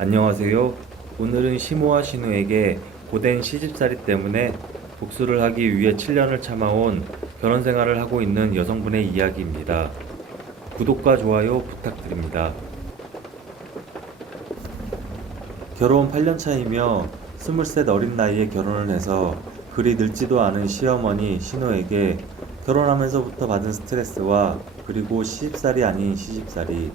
안녕하세요. 오늘은 시모와 신우에게 고된 시집살이 때문에 복수를 하기 위해 7년을 참아온 결혼 생활을 하고 있는 여성분의 이야기입니다. 구독과 좋아요 부탁드립니다. 결혼 8년 차이며 23 어린 나이에 결혼을 해서 그리 늙지도 않은 시어머니 신우에게 결혼하면서부터 받은 스트레스와 그리고 시집살이 아닌 시집살이,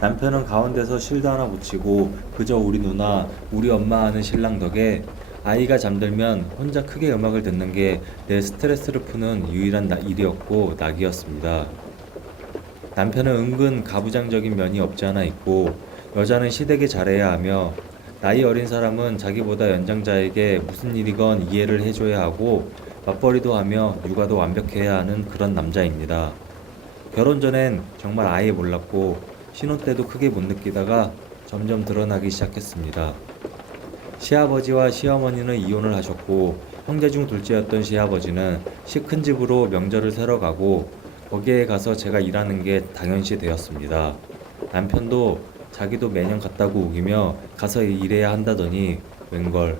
남편은 가운데서 실도 하나 붙이고 그저 우리 누나, 우리 엄마 하는 신랑 덕에 아이가 잠들면 혼자 크게 음악을 듣는 게 내 스트레스를 푸는 유일한 일이었고 낙이었습니다. 남편은 은근 가부장적인 면이 없지 않아 있고 여자는 시댁에 잘해야 하며 나이 어린 사람은 자기보다 연장자에게 무슨 일이건 이해를 해줘야 하고 맞벌이도 하며 육아도 완벽해야 하는 그런 남자입니다. 결혼 전엔 정말 아예 몰랐고 신혼 때도 크게 못 느끼다가 점점 드러나기 시작했습니다. 시아버지와 시어머니는 이혼을 하셨고 형제 중 둘째였던 시아버지는 시 큰 집으로 명절을 새러 가고 거기에 가서 제가 일하는 게 당연시 되었습니다. 남편도 자기도 매년 갔다고 우기며 가서 일해야 한다더니 웬걸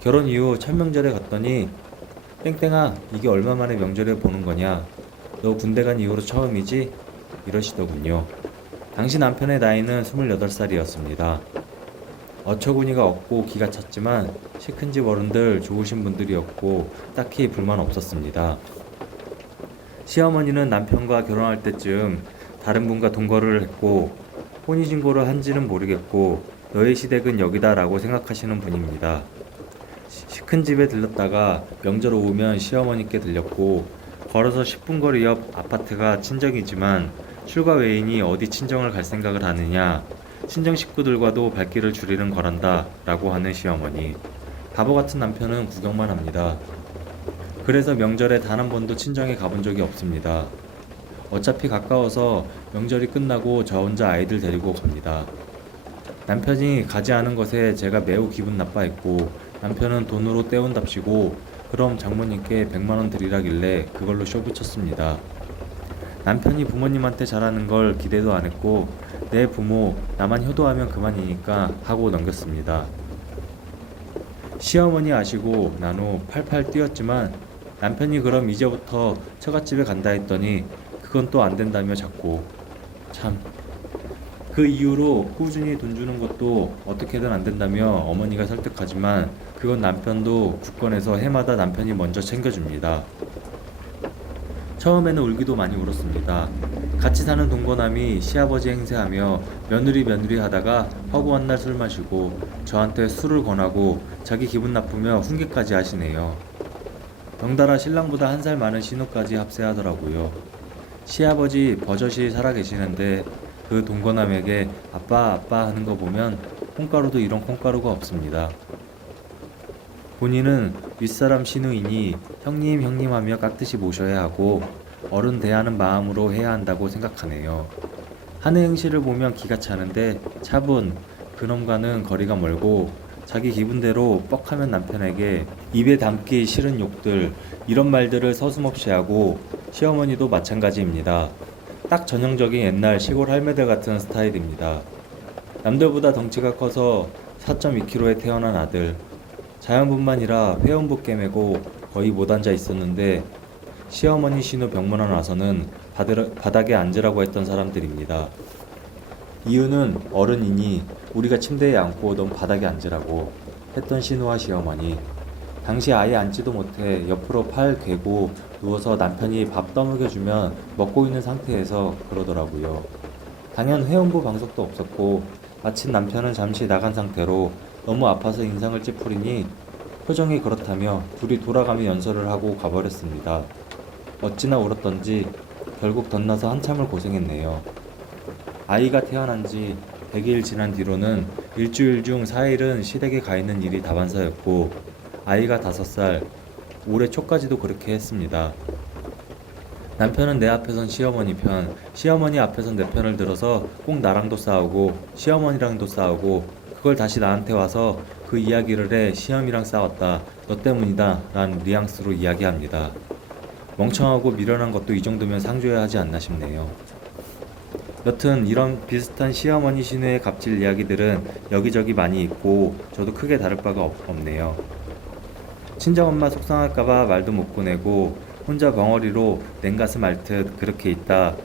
결혼 이후 첫 명절에 갔더니 땡땡아 이게 얼마 만에 명절에 보는 거냐, 너 군대 간 이후로 처음이지? 이러시더군요. 당시 남편의 나이는 28살이었습니다. 어처구니가 없고 기가 찼지만 시 큰 집 어른들 좋으신 분들이었고 딱히 불만 없었습니다. 시어머니는 남편과 결혼할 때쯤 다른 분과 동거를 했고 혼인신고를 한지는 모르겠고 너의 시댁은 여기다 라고 생각하시는 분입니다. 시 큰 집에 들렀다가 명절 오면 시어머니께 들렸고 걸어서 10분 거리 옆 아파트가 친정이지만 출가 외인이 어디 친정을 갈 생각을 하느냐, 친정 식구들과도 발길을 줄이는 거란다 라고 하는 시어머니. 바보 같은 남편은 구경만 합니다. 그래서 명절에 단 한 번도 친정에 가본 적이 없습니다. 어차피 가까워서 명절이 끝나고 저 혼자 아이들 데리고 갑니다. 남편이 가지 않은 것에 제가 매우 기분 나빠했고 남편은 돈으로 때운답시고 그럼 장모님께 100만원 드리라길래 그걸로 쇼 붙였습니다. 남편이 부모님한테 잘하는 걸 기대도 안 했고 내 부모 나만 효도하면 그만이니까 하고 넘겼습니다. 시어머니 아시고 난 후 팔팔 뛰었지만 남편이 그럼 이제부터 처갓집에 간다 했더니 그건 또 안 된다며 자꾸. 참, 그 이후로 꾸준히 돈 주는 것도 어떻게든 안 된다며 어머니가 설득하지만 그건 남편도 굳건해서 해마다 남편이 먼저 챙겨줍니다. 처음에는 울기도 많이 울었습니다. 같이 사는 동거남이 시아버지 행세하며 며느리 하다가 허구한 날 술 마시고 저한테 술을 권하고 자기 기분 나쁘며 훈계까지 하시네요. 덩달아 신랑보다 1살 많은 신우까지 합세하더라고요. 시아버지 버젓이 살아계시는데 그 동거남에게 아빠 하는 거 보면 콩가루도 이런 콩가루가 없습니다. 본인은 윗사람 신우이니 형님 하며 깍듯이 모셔야 하고 어른 대하는 마음으로 해야 한다고 생각하네요. 하는 행실을 보면 기가 차는데 차분, 그놈과는 거리가 멀고 자기 기분대로 뻑하면 남편에게 입에 담기 싫은 욕들, 이런 말들을 서슴없이 하고 시어머니도 마찬가지입니다. 딱 전형적인 옛날 시골 할매들 같은 스타일입니다. 남들보다 덩치가 커서 4.2kg에 태어난 아들, 자연분만이라 회원부 깨매고 거의 못 앉아 있었는데 시어머니 신우 병문안 와서는 바닥에 앉으라고 했던 사람들입니다. 이유는 어른이니 우리가 침대에 앉고 넌 바닥에 앉으라고 했던 신우와 시어머니. 당시 아예 앉지도 못해 옆으로 팔 괴고 누워서 남편이 밥 떠먹여주면 먹고 있는 상태에서 그러더라고요. 당연 회원부 방석도 없었고 마침 남편은 잠시 나간 상태로 너무 아파서 인상을 찌푸리니 표정이 그렇다며 둘이 돌아가며 연설을 하고 가버렸습니다. 어찌나 울었던지 결국 덧나서 한참을 고생했네요. 아이가 태어난 지 100일 지난 뒤로는 일주일 중 4일은 시댁에 가 있는 일이 다반사였고 아이가 5살, 올해 초까지도 그렇게 했습니다. 남편은 내 앞에선 시어머니 편, 시어머니 앞에선 내 편을 들어서 꼭 나랑도 싸우고 시어머니랑도 싸우고 그걸 다시 나한테 와서 그 이야기를 해 시험이랑 싸웠다, 너 때문이다 라는 뉘앙스로 이야기합니다. 멍청하고 미련한 것도 이 정도면 상줘야 하지 않나 싶네요. 여튼 이런 비슷한 시어머니 신우의 갑질 이야기들은 여기저기 많이 있고 저도 크게 다를 바가 없네요. 친정엄마 속상할까봐 말도 못 꺼내고 혼자 벙어리로 냉가슴 앓듯 그렇게 있다.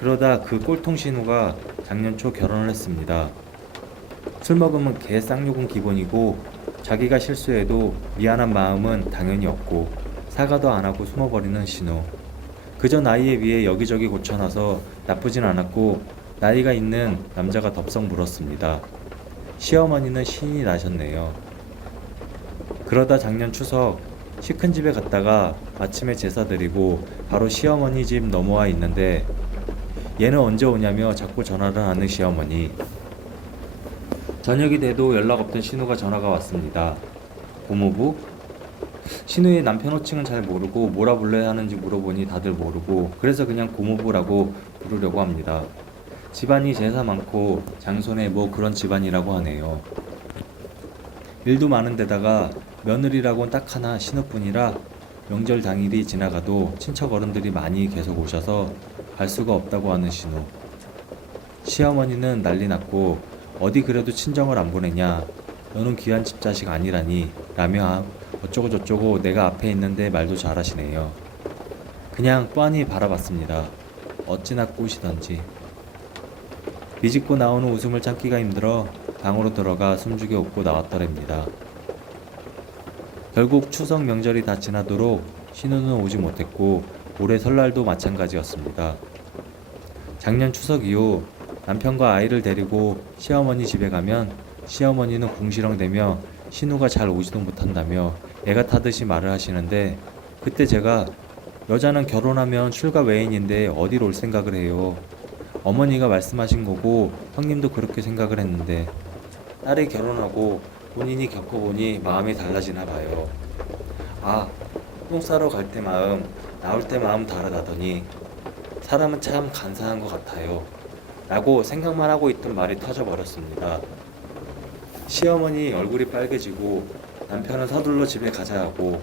그러다 그 꼴통 신우가 작년 초 결혼을 했습니다. 술 먹으면 개 쌍욕은 기본이고 자기가 실수해도 미안한 마음은 당연히 없고 사과도 안 하고 숨어버리는 신우. 그저 나이에 비해 여기저기 고쳐놔서 나쁘진 않았고 나이가 있는 남자가 덥석 물었습니다. 시어머니는 신이 나셨네요. 그러다 작년 추석 시큰 집에 갔다가 아침에 제사 드리고 바로 시어머니 집 넘어와 있는데 얘는 언제 오냐며 자꾸 전화를 하는 시어머니. 저녁이 돼도 연락 없던 신우가 전화가 왔습니다. 고모부? 신우의 남편 호칭은 잘 모르고 뭐라 불러야 하는지 물어보니 다들 모르고 그래서 그냥 고모부라고 부르려고 합니다. 집안이 제사 많고 장손에 뭐 그런 집안이라고 하네요. 일도 많은 데다가 며느리라고는 딱 하나 신우뿐이라 명절 당일이 지나가도 친척 어른들이 많이 계속 오셔서 갈 수가 없다고 하는 신우. 시어머니는 난리 났고 어디 그래도 친정을 안 보내냐, 너는 귀한 집자식 아니라니 라며 어쩌고 저쩌고 내가 앞에 있는데 말도 잘하시네요. 그냥 뻔히 바라봤습니다. 어찌나 꼬시던지. 비집고 나오는 웃음을 참기가 힘들어 방으로 들어가 숨죽여 웃고 나왔더랍니다. 결국 추석 명절이 다 지나도록 신우는 오지 못했고 올해 설날도 마찬가지였습니다. 작년 추석 이후 남편과 아이를 데리고 시어머니 집에 가면 시어머니는 궁시렁대며 신우가 잘 오지도 못한다며 애가 타듯이 말을 하시는데 그때 제가 여자는 결혼하면 출가 외인인데 어디로 올 생각을 해요. 어머니가 말씀하신 거고 형님도 그렇게 생각을 했는데 딸이 결혼하고 본인이 겪어보니 마음이 달라지나 봐요. 아, 똥 싸러 갈 때 마음, 나올 때 마음 다르다더니 사람은 참 간사한 것 같아요. 라고 생각만 하고 있던 말이 터져버렸습니다. 시어머니 얼굴이 빨개지고 남편은 서둘러 집에 가자 하고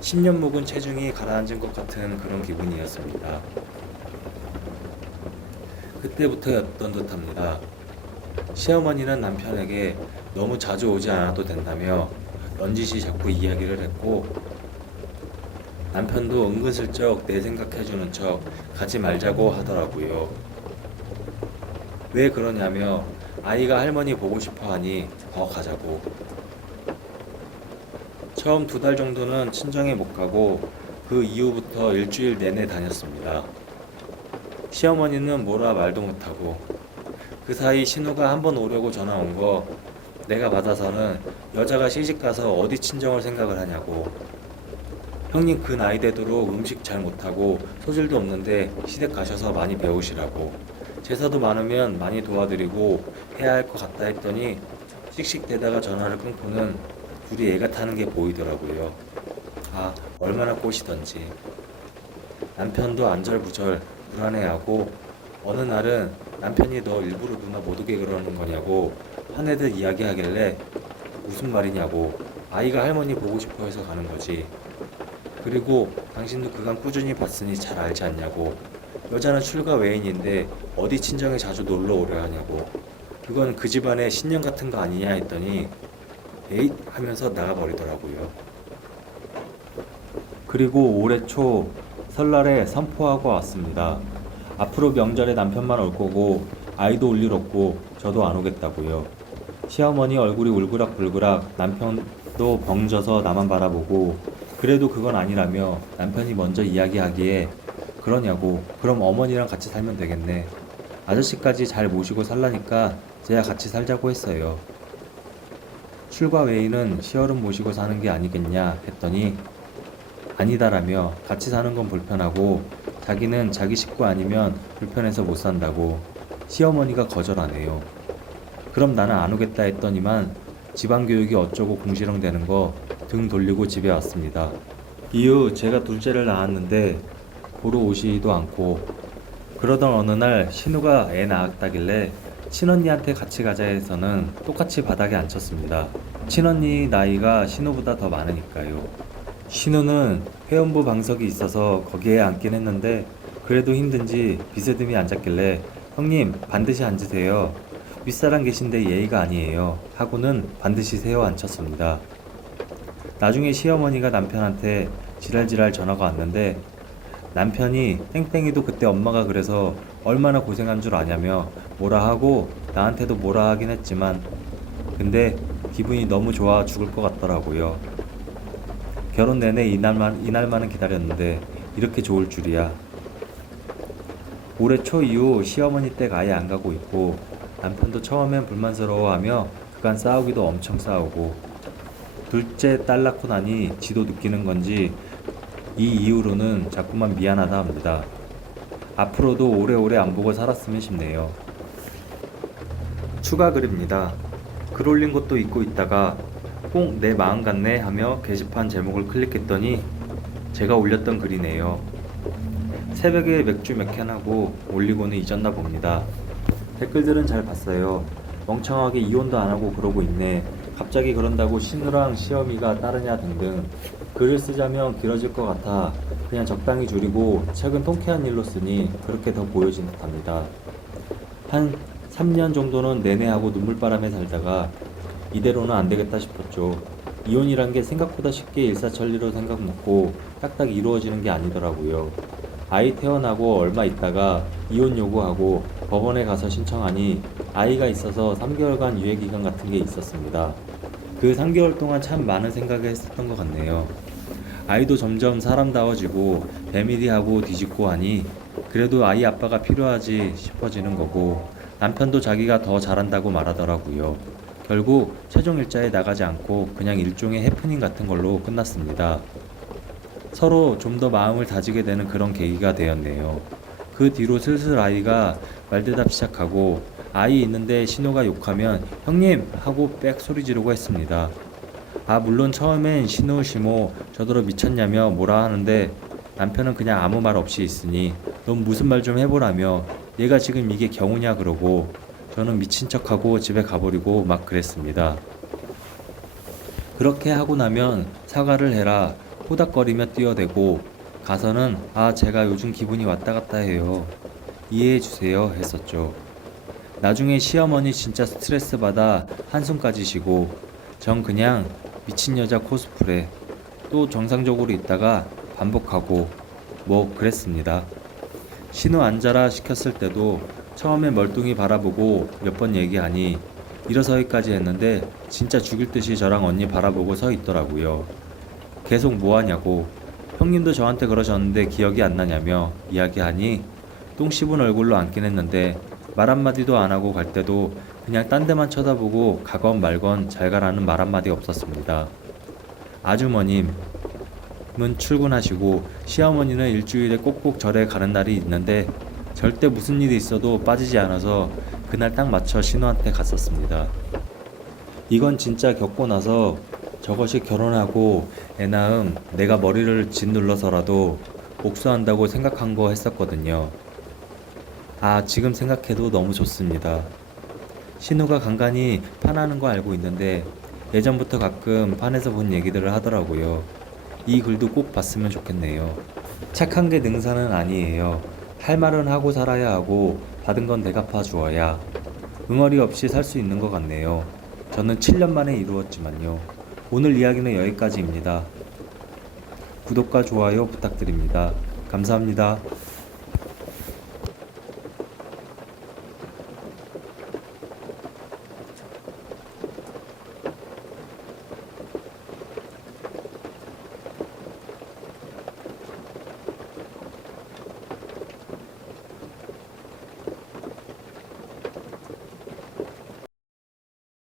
10년 묵은 체중이 가라앉은 것 같은 그런 기분이었습니다. 그때부터였던 듯합니다. 시어머니는 남편에게 너무 자주 오지 않아도 된다며 넌지시 자꾸 이야기를 했고 남편도 은근슬쩍 내 생각해주는 척 가지 말자고 하더라고요. 왜 그러냐며 아이가 할머니 보고 싶어 하니 더 가자고. 처음 2달 정도는 친정에 못 가고 그 이후부터 일주일 내내 다녔습니다. 시어머니는 뭐라 말도 못하고 그 사이 신우가 한번 오려고 전화 온 거 내가 받아서는 여자가 시집가서 어디 친정을 생각을 하냐고. 형님 그 나이 되도록 음식 잘 못하고 소질도 없는데 시댁 가셔서 많이 배우시라고. 제사도 많으면 많이 도와드리고 해야 할 것 같다 했더니 씩씩대다가 전화를 끊고는 둘이 애가 타는 게 보이더라고요. 얼마나 꼬시던지. 남편도 안절부절 불안해하고 어느 날은 남편이 너 일부러 누나 못 오게 그러는 거냐고 화내듯 이야기하길래 무슨 말이냐고. 아이가 할머니 보고 싶어 해서 가는 거지. 그리고 당신도 그간 꾸준히 봤으니 잘 알지 않냐고. 여자는 출가 외인인데 어디 친정에 자주 놀러 오려 하냐고. 그건 그 집안의 신년 같은 거 아니냐 했더니 에잇 하면서 나가버리더라고요. 그리고 올해 초 설날에 선포하고 왔습니다. 앞으로 명절에 남편만 올 거고 아이도 올 일 없고 저도 안 오겠다고요. 시어머니 얼굴이 울그락불그락 남편도 벙져서 나만 바라보고 그래도 그건 아니라며 남편이 먼저 이야기하기에 그러냐고. 그럼 어머니랑 같이 살면 되겠네. 아저씨까지 잘 모시고 살라니까 제가 같이 살자고 했어요. 출가 외인은 시어른 모시고 사는 게 아니겠냐 했더니 아니다라며 같이 사는 건 불편하고 자기는 자기 식구 아니면 불편해서 못 산다고. 시어머니가 거절하네요. 그럼 나는 안 오겠다 했더니만 집안교육이 어쩌고 궁시렁대는 거 등 돌리고 집에 왔습니다. 이후 제가 둘째를 낳았는데 보러 오시지도 않고 그러던 어느 날 신우가 애 낳았다길래 친언니한테 같이 가자 해서는 똑같이 바닥에 앉혔습니다. 친언니 나이가 신우보다 더 많으니까요. 신우는 회원부 방석이 있어서 거기에 앉긴 했는데 그래도 힘든지 비스듬히 앉았길래 형님 반드시 앉으세요. 윗사람 계신데 예의가 아니에요. 하고는 반드시 세워 앉혔습니다. 나중에 시어머니가 남편한테 지랄지랄 전화가 왔는데 남편이 땡땡이도 그때 엄마가 그래서 얼마나 고생한 줄 아냐며 뭐라 하고 나한테도 뭐라 하긴 했지만 근데 기분이 너무 좋아 죽을 것 같더라고요. 결혼 내내 이날만은 기다렸는데 이렇게 좋을 줄이야. 올해 초 이후 시어머니 댁 아예 안 가고 있고 남편도 처음엔 불만스러워하며 그간 싸우기도 엄청 싸우고 둘째 딸 낳고 나니 지도 느끼는 건지 이 이후로는 자꾸만 미안하다 합니다. 앞으로도 오래오래 안 보고 살았으면 싶네요. 추가 글입니다. 글 올린 것도 잊고 있다가 꼭 내 마음 같네 하며 게시판 제목을 클릭했더니 제가 올렸던 글이네요. 새벽에 맥주 몇 캔하고 올리고는 잊었나 봅니다. 댓글들은 잘 봤어요. 멍청하게 이혼도 안 하고 그러고 있네. 갑자기 그런다고 신우랑 시어미가 따르냐 등등. 글을 쓰자면 길어질 것 같아 그냥 적당히 줄이고 최근 통쾌한 일로 쓰니 그렇게 더 보여진 듯합니다. 한 3년 정도는 내내 하고 눈물바람에 살다가 이대로는 안 되겠다 싶었죠. 이혼이란 게 생각보다 쉽게 일사천리로 생각 먹고 딱딱 이루어지는 게 아니더라고요. 아이 태어나고 얼마 있다가 이혼 요구하고 법원에 가서 신청하니 아이가 있어서 3개월간 유예기간 같은 게 있었습니다. 그 3개월 동안 참 많은 생각을 했었던 것 같네요. 아이도 점점 사람다워지고 배밀이하고 뒤집고 하니 그래도 아이 아빠가 필요하지 싶어지는 거고 남편도 자기가 더 잘한다고 말하더라고요. 결국 최종 일자에 나가지 않고 그냥 일종의 해프닝 같은 걸로 끝났습니다. 서로 좀 더 마음을 다지게 되는 그런 계기가 되었네요. 그 뒤로 슬슬 아이가 말대답 시작하고 아이 있는데 신호가 욕하면 형님! 하고 빽 소리 지르고 했습니다. 물론 처음엔 신호 시모 저더러 미쳤냐며 뭐라 하는데 남편은 그냥 아무 말 없이 있으니 넌 무슨 말 좀 해보라며 얘가 지금 이게 경우냐 그러고 저는 미친 척하고 집에 가버리고 막 그랬습니다. 그렇게 하고 나면 사과를 해라 호닥거리며 뛰어대고 가서는 제가 요즘 기분이 왔다 갔다 해요. 이해해주세요 했었죠. 나중에 시어머니 진짜 스트레스 받아 한숨까지 쉬고 전 그냥 미친 여자 코스프레 또 정상적으로 있다가 반복하고 뭐 그랬습니다. 신우 앉아라 시켰을 때도 처음에 멀뚱히 바라보고 몇 번 얘기하니 일어서기까지 했는데 진짜 죽일 듯이 저랑 언니 바라보고 서 있더라고요. 계속 뭐하냐고 형님도 저한테 그러셨는데 기억이 안 나냐며 이야기하니 똥 씹은 얼굴로 앉긴 했는데 말 한마디도 안 하고 갈 때도 그냥 딴 데만 쳐다보고 가건 말건 잘 가라는 말 한마디 없었습니다. 아주머님은 출근하시고 시어머니는 일주일에 꼭꼭 절에 가는 날이 있는데 절대 무슨 일이 있어도 빠지지 않아서 그날 딱 맞춰 신우한테 갔었습니다. 이건 진짜 겪고 나서 저것이 결혼하고 애 낳음 내가 머리를 짓눌러서라도 복수한다고 생각한 거 했었거든요. 지금 생각해도 너무 좋습니다. 신우가 간간히 판하는 거 알고 있는데 예전부터 가끔 판에서 본 얘기들을 하더라고요. 이 글도 꼭 봤으면 좋겠네요. 착한 게 능사는 아니에요. 할 말은 하고 살아야 하고 받은 건 대갚아 주어야 응어리 없이 살 수 있는 것 같네요. 저는 7년 만에 이루었지만요. 오늘 이야기는 여기까지입니다. 구독과 좋아요 부탁드립니다. 감사합니다.